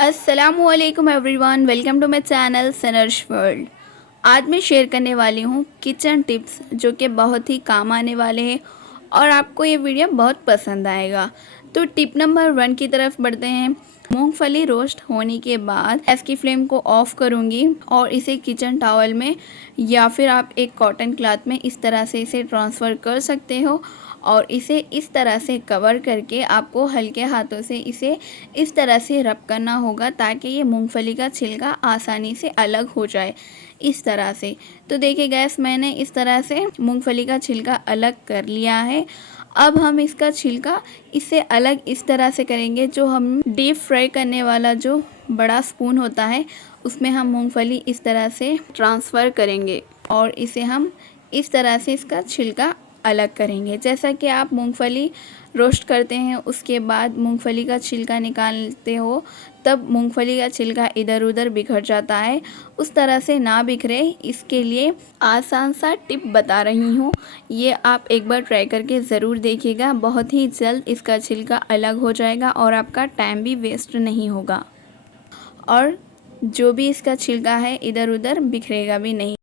अस्सलामुअलैकुम everyone, welcome to my channel Sunarsh world. आज मैं शेयर करने वाली हूँ किचन टिप्स जो कि बहुत ही काम आने वाले हैं और आपको ये वीडियो बहुत पसंद आएगा। तो टिप नंबर 1 की तरफ बढ़ते हैं। मूंगफली रोस्ट होने के बाद गैस की फ्लेम को ऑफ करूँगी और इसे किचन टॉवल में या फिर आप एक कॉटन क्लॉथ में इस तरह से इसे ट्रांसफ़र कर सकते हो और इसे इस तरह से कवर करके आपको हल्के हाथों से इसे इस तरह से रब करना होगा ताकि ये मूंगफली का छिलका आसानी से अलग हो जाए इस तरह से। तो देखिए गैस, मैंने इस तरह से मूंगफली का छिलका अलग कर लिया है। अब हम इसका छिलका इससे अलग इस तरह से करेंगे, जो हम डीप फ्राई करने वाला जो बड़ा स्पून होता है उसमें हम मूंगफली इस तरह से ट्रांसफ़र करेंगे और इसे हम इस तरह से इसका छिलका अलग करेंगे। जैसा कि आप मूंगफली रोस्ट करते हैं उसके बाद मूंगफली का छिलका निकालते हो, तब मूंगफली का छिलका इधर उधर बिखर जाता है। उस तरह से ना बिखरे, इसके लिए आसान सा टिप बता रही हूँ। ये आप एक बार ट्राई करके ज़रूर देखिएगा। बहुत ही जल्द इसका छिलका अलग हो जाएगा और आपका टाइम भी वेस्ट नहीं होगा और जो भी इसका छिलका है इधर उधर बिखरेगा भी नहीं।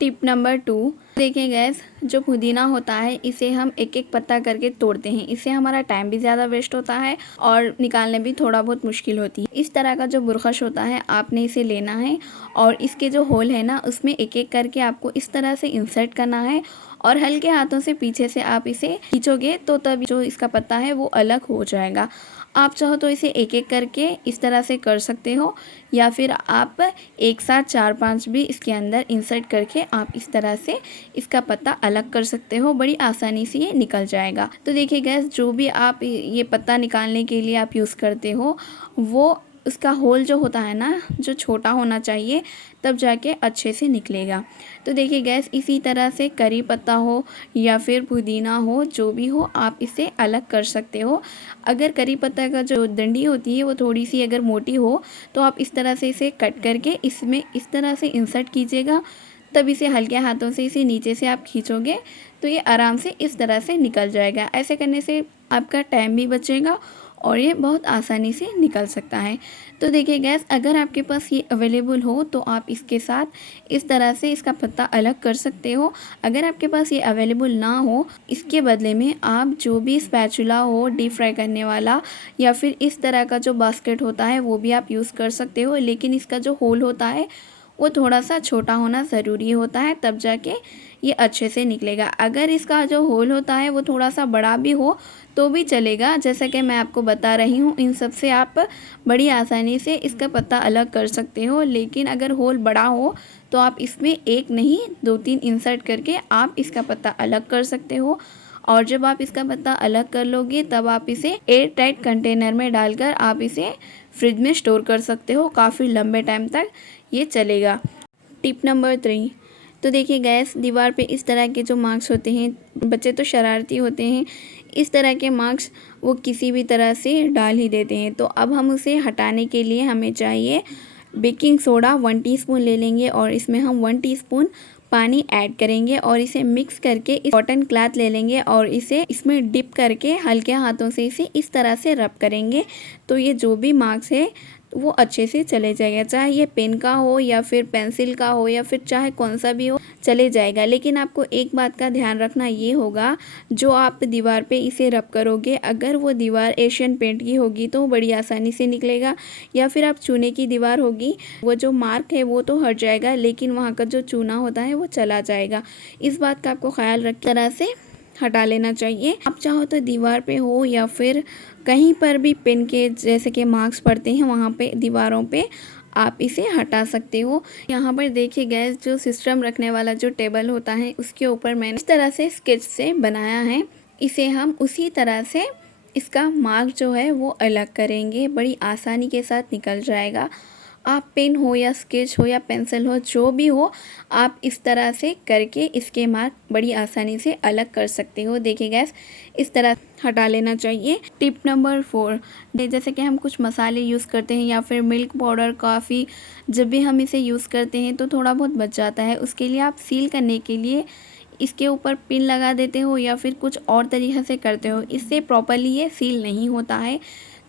टिप नंबर 2, देखिए गैस, जो पुदीना होता है इसे हम एक एक पत्ता करके तोड़ते हैं। इससे हमारा टाइम भी ज़्यादा वेस्ट होता है और निकालने भी थोड़ा बहुत मुश्किल होती है। इस तरह का जो बुरखश होता है आपने इसे लेना है और इसके जो होल है ना उसमें एक एक करके आपको इस तरह से इंसर्ट करना है और हल्के हाथों से पीछे से आप इसे खींचोगे तो तब जो इसका पत्ता है वो अलग हो जाएगा। आप चाहो तो इसे एक एक करके इस तरह से कर सकते हो या फिर आप एक साथ 4-5 भी इसके अंदर इंसर्ट करके आप इस तरह से इसका पत्ता अलग कर सकते हो। बड़ी आसानी से ये निकल जाएगा। तो देखिए गैस, जो भी आप ये पत्ता निकालने के लिए आप यूज़ करते हो वो उसका होल जो होता है ना, जो छोटा होना चाहिए, तब जाके अच्छे से निकलेगा। तो देखिए गैस, इसी तरह से करी पत्ता हो या फिर पुदीना हो, जो भी हो आप इसे अलग कर सकते हो। अगर करी पत्ता का जो डंडी होती है वो थोड़ी सी अगर मोटी हो तो आप इस तरह से इसे कट करके इसमें इस तरह से इंसर्ट कीजिएगा। तब इसे हल्के हाथों से इसे नीचे से आप खींचोगे तो ये आराम से इस तरह से निकल जाएगा। ऐसे करने से आपका टाइम भी बचेगा और ये बहुत आसानी से निकल सकता है। तो देखिए गैस, अगर आपके पास ये अवेलेबल हो तो आप इसके साथ इस तरह से इसका पत्ता अलग कर सकते हो। अगर आपके पास ये अवेलेबल ना हो, इसके बदले में आप जो भी स्पैचुला हो डीप फ्राई करने वाला या फिर इस तरह का जो बास्केट होता है वो भी आप यूज़ कर सकते हो, लेकिन इसका जो होल होता है वो थोड़ा सा छोटा होना ज़रूरी होता है, तब जाके ये अच्छे से निकलेगा। अगर इसका जो होल होता है वो थोड़ा सा बड़ा भी हो तो भी चलेगा। जैसा कि मैं आपको बता रही हूँ, इन सब से आप बड़ी आसानी से इसका पत्ता अलग कर सकते हो। लेकिन अगर होल बड़ा हो तो आप इसमें एक नहीं 2-3 इंसर्ट करके आप इसका पत्ता अलग कर सकते हो और जब आप इसका पत्ता अलग कर लोगे तब आप इसे एयर टाइट कंटेनर में डालकर आप इसे फ्रिज में स्टोर कर सकते हो। काफ़ी लंबे टाइम तक ये चलेगा। टिप नंबर 3, तो देखिए गैस, दीवार पे इस तरह के जो मार्क्स होते हैं, बच्चे तो शरारती होते हैं, इस तरह के मार्क्स वो किसी भी तरह से डाल ही देते हैं। तो अब हम उसे हटाने के लिए हमें चाहिए बेकिंग सोडा 1 टीस्पून ले लेंगे और इसमें हम 1 टीस्पून पानी ऐड करेंगे और इसे मिक्स करके इस कॉटन क्लॉथ ले लेंगे और इसे इसमें डिप करके हल्के हाथों से इसे इस तरह से रब करेंगे। तो ये जो भी मार्क्स है वो अच्छे से चले जाएगा, चाहे ये पेन का हो या फिर पेंसिल का हो या फिर चाहे कौन सा भी हो, चले जाएगा। लेकिन आपको एक बात का ध्यान रखना ये होगा, जो आप दीवार पे इसे रब करोगे, अगर वो दीवार एशियन पेंट की होगी तो बड़ी आसानी से निकलेगा, या फिर आप चूने की दीवार होगी वो जो मार्क है वो तो हट जाएगा लेकिन वहाँ का जो चूना होता है वो चला जाएगा। इस बात का आपको ख्याल रख तरह से हटा लेना चाहिए। आप चाहो तो दीवार पे हो या फिर कहीं पर भी पेन के जैसे कि मार्क्स पड़ते हैं वहाँ पे दीवारों पे आप इसे हटा सकते हो। यहाँ पर देखिए गैस, जो सिस्टम रखने वाला जो टेबल होता है उसके ऊपर मैंने इस तरह से स्केच से बनाया है। इसे हम उसी तरह से इसका मार्क जो है वो अलग करेंगे, बड़ी आसानी के साथ निकल जाएगा। आप पेन हो या स्केच हो या पेंसिल हो, जो भी हो, आप इस तरह से करके इसके मार्क बड़ी आसानी से अलग कर सकते हो। देखिए गैस, इस तरह हटा लेना चाहिए। टिप नंबर 4, जैसे कि हम कुछ मसाले यूज़ करते हैं या फिर मिल्क पाउडर, कॉफ़ी, जब भी हम इसे यूज़ करते हैं तो थोड़ा बहुत बच जाता है। उसके लिए आप सील करने के लिए इसके ऊपर पिन लगा देते हो या फिर कुछ और तरीक़े से करते हो, इससे प्रॉपरली ये सील नहीं होता है।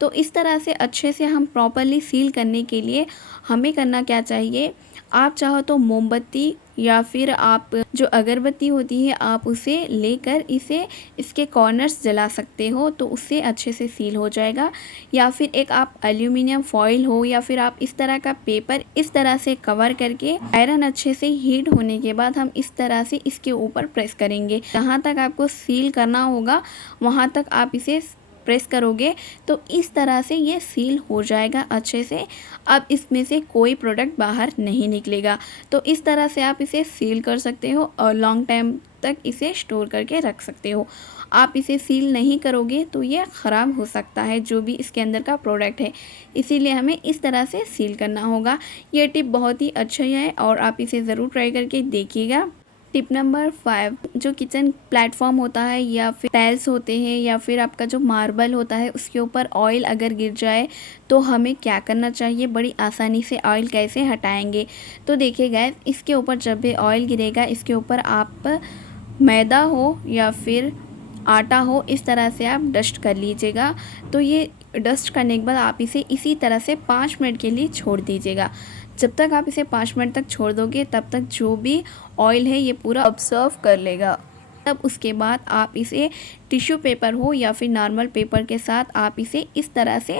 तो इस तरह से अच्छे से हम प्रॉपरली सील करने के लिए हमें करना क्या चाहिए, आप चाहो तो मोमबत्ती या फिर आप जो अगरबत्ती होती है आप उसे लेकर इसे इसके कॉर्नर्स जला सकते हो, तो उससे अच्छे से सील हो जाएगा। या फिर एक आप एल्यूमिनियम फॉइल हो या फिर आप इस तरह का पेपर इस तरह से कवर करके आयरन अच्छे से हीट होने के बाद हम इस तरह से इसके ऊपर प्रेस करेंगे। जहाँ तक आपको सील करना होगा वहाँ तक आप इसे प्रेस करोगे तो इस तरह से ये सील हो जाएगा अच्छे से। अब इसमें से कोई प्रोडक्ट बाहर नहीं निकलेगा। तो इस तरह से आप इसे सील कर सकते हो और लॉन्ग टाइम तक इसे स्टोर करके रख सकते हो। आप इसे सील नहीं करोगे तो ये ख़राब हो सकता है जो भी इसके अंदर का प्रोडक्ट है, इसीलिए हमें इस तरह से सील करना होगा। ये टिप बहुत ही अच्छा है और आप इसे ज़रूर ट्राई करके देखिएगा। टिप नंबर 5, जो किचन प्लेटफॉर्म होता है या फिर टाइल्स होते हैं या फिर आपका जो मार्बल होता है उसके ऊपर ऑयल अगर गिर जाए तो हमें क्या करना चाहिए, बड़ी आसानी से ऑयल कैसे हटाएंगे। तो देखिए गाइस, इसके ऊपर जब भी ऑयल गिरेगा इसके ऊपर आप मैदा हो या फिर आटा हो इस तरह से आप डस्ट कर लीजिएगा। तो ये डस्ट करने के बाद आप इसे इसी तरह से 5 मिनट के लिए छोड़ दीजिएगा। जब तक आप इसे 5 मिनट तक छोड़ दोगे तब तक जो भी ऑयल है ये पूरा ऑब्जर्व कर लेगा। तब उसके बाद आप इसे टिश्यू पेपर हो या फिर नॉर्मल पेपर के साथ आप इसे इस तरह से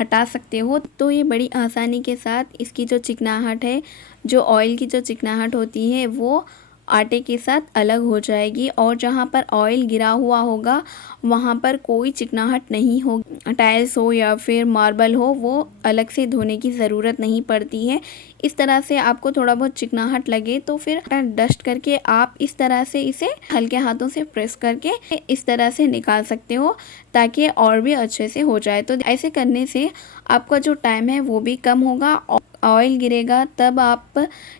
हटा सकते हो। तो ये बड़ी आसानी के साथ इसकी जो चिकनाहट है, जो ऑयल की जो चिकनाहट होती है वो आटे के साथ अलग हो जाएगी और जहाँ पर ऑयल गिरा हुआ होगा वहाँ पर कोई चिकनाहट नहीं होगी। टाइल्स हो या फिर मार्बल हो वो अलग से धोने की ज़रूरत नहीं पड़ती है। इस तरह से आपको थोड़ा बहुत चिकनाहट लगे तो फिर डस्ट करके आप इस तरह से इसे हल्के हाथों से प्रेस करके इस तरह से निकाल सकते हो ताकि और भी अच्छे से हो जाए। तो ऐसे करने से आपका जो टाइम है वो भी कम होगा और ऑयल गिरेगा तब आप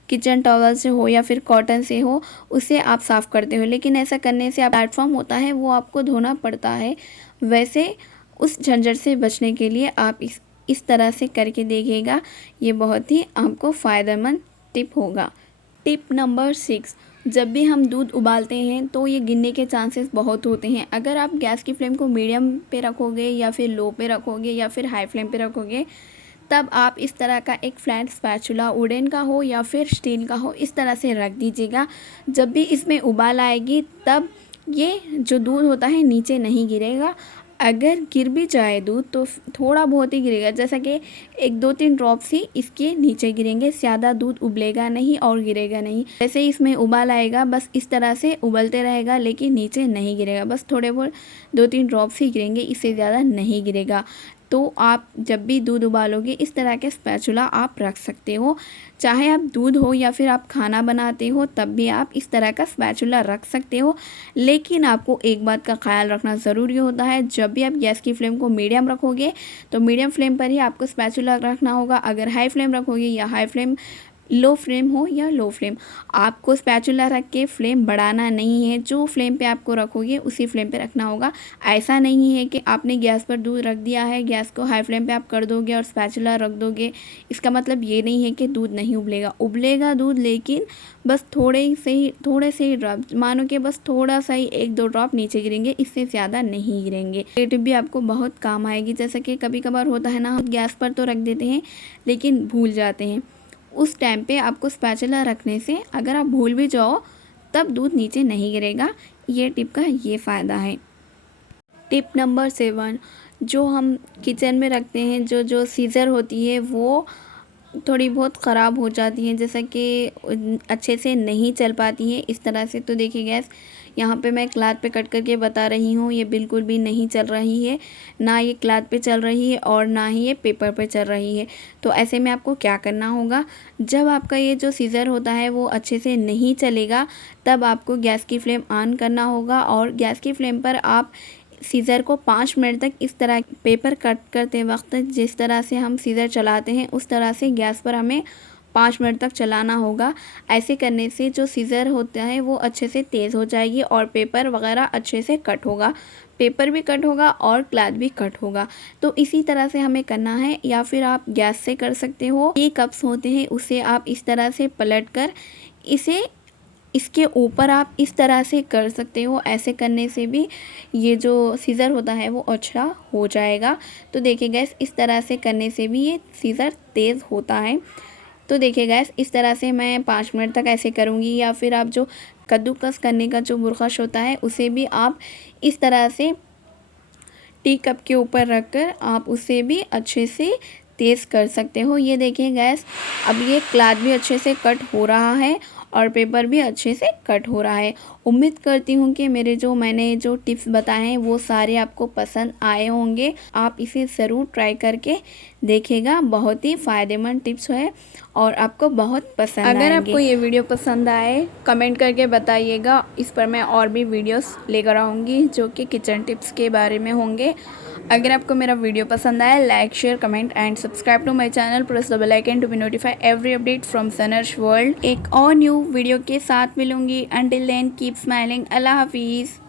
किचन टॉवल से हो या फिर कॉटन से हो उसे आप साफ़ करते हो, लेकिन ऐसा करने से प्लेटफॉर्म होता है वो आपको धोना पड़ता है। वैसे उस झंझट से बचने के लिए आप इस तरह से करके देखिएगा, ये बहुत ही आपको फ़ायदेमंद टिप होगा। टिप नंबर 6, जब भी हम दूध उबालते हैं तो ये गिरने के चांसेस बहुत होते हैं। अगर आप गैस की फ्लेम को मीडियम पे रखोगे या फिर लो पे रखोगे या फिर हाई फ्लेम पे रखोगे तब आप इस तरह का एक फ्लैट स्पैचुला वुडन का हो या फिर स्टील का हो इस तरह से रख दीजिएगा। जब भी इसमें उबाल आएगी तब ये जो दूध होता है नीचे नहीं गिरेगा। अगर गिर भी जाए दूध तो थोड़ा बहुत ही गिरेगा, जैसा कि 1-2-3 ड्रॉप्स ही इसके नीचे गिरेंगे, ज़्यादा दूध उबलेगा नहीं और गिरेगा नहीं। जैसे ही इसमें उबाल आएगा बस इस तरह से उबलते रहेगा लेकिन नीचे नहीं गिरेगा, बस थोड़े बहुत 2-3 ड्रॉप्स ही गिरेंगे, इससे ज़्यादा नहीं गिरेगा। तो आप जब भी दूध उबालोगे इस तरह के स्पैचुला आप रख सकते हो। चाहे आप दूध हो या फिर आप खाना बनाते हो तब भी आप इस तरह का स्पैचुला रख सकते हो। लेकिन आपको एक बात का ख्याल रखना ज़रूरी होता है, जब भी आप गैस की फ्लेम को मीडियम रखोगे तो मीडियम फ्लेम पर ही आपको स्पैचुला रखना होगा। अगर हाई फ्लेम रखोगे या हाई फ्लेम लो फ्लेम हो या लो फ्लेम, आपको स्पैचुला रख के फ्लेम बढ़ाना नहीं है। जो फ्लेम पे आपको रखोगे उसी फ्लेम पे रखना होगा। ऐसा नहीं है कि आपने गैस पर दूध रख दिया है, गैस को हाई फ्लेम पे आप कर दोगे और स्पैचुला रख दोगे, इसका मतलब ये नहीं है कि दूध नहीं उबलेगा। उबलेगा दूध, लेकिन बस थोड़े से ही ड्रॉप, मानो कि बस थोड़ा सा ही 1-2 ड्रॉप नीचे गिरेंगे, इससे ज़्यादा नहीं गिरेंगे। ये टिप भी आपको बहुत काम आएगी। जैसे कि कभी कभार होता है ना, गैस पर तो रख देते हैं लेकिन भूल जाते हैं, उस टाइम पे आपको स्पैचुला रखने से अगर आप भूल भी जाओ तब दूध नीचे नहीं गिरेगा। ये टिप का ये फ़ायदा है। टिप नंबर 7, जो हम किचन में रखते हैं जो सीज़र होती है वो थोड़ी बहुत ख़राब हो जाती हैं, जैसा कि अच्छे से नहीं चल पाती है इस तरह से। तो देखिए गैस, यहाँ पे मैं क्लॉथ पे कट करके बता रही हूँ, ये बिल्कुल भी नहीं चल रही है, ना ये क्लॉथ पे चल रही है और ना ही ये पेपर पे चल रही है। तो ऐसे में आपको क्या करना होगा, जब आपका ये जो सीज़र होता है वो अच्छे से नहीं चलेगा तब आपको गैस की फ्लेम ऑन करना होगा और गैस की फ्लेम पर आप सीज़र को 5 मिनट तक इस तरह पेपर कट करते वक्त जिस तरह से हम सीज़र चलाते हैं उस तरह से गैस पर हमें 5 मिनट तक चलाना होगा। ऐसे करने से जो सीज़र होता है वो अच्छे से तेज़ हो जाएगी और पेपर वगैरह अच्छे से कट होगा, पेपर भी कट होगा और क्लॉथ भी कट होगा। तो इसी तरह से हमें करना है, या फिर आप गैस से कर सकते हो। ये कप्स होते हैं उसे आप इस तरह से पलट कर इसे इसके ऊपर आप इस तरह से कर सकते हो। ऐसे करने से भी ये जो सीज़र होता है वो अच्छा हो जाएगा। तो देखिए गैस, इस तरह से करने से भी ये सीज़र तेज़ होता है। तो देखिए गैस, इस तरह से मैं 5 मिनट तक ऐसे करूँगी। या फिर आप जो कद्दूकस करने का जो बुरकश होता है उसे भी आप इस तरह से टी कप के ऊपर रखकर आप उसे भी अच्छे से तेज़ कर सकते हो। ये देखिए गैस, अब ये क्लॉथ भी अच्छे से कट हो रहा है और पेपर भी अच्छे से कट हो रहा है। उम्मीद करती हूँ कि मैंने जो टिप्स बताए हैं वो सारे आपको पसंद आए होंगे। आप इसे ज़रूर ट्राई करके देखिएगा, बहुत ही फ़ायदेमंद टिप्स है और आपको बहुत पसंद आएंगे। अगर आपको ये वीडियो पसंद आए कमेंट करके बताइएगा। इस पर मैं और भी वीडियोस लेकर आऊँगी जो कि किचन टिप्स के बारे में होंगे। अगर आपको मेरा वीडियो पसंद आया, like share comment and subscribe to my channel, press the bell icon to be notify every update from Sunarsh world. एक और न्यू वीडियो के साथ मिलूंगी। Until then keep smiling. अल्लाह हाफिज़।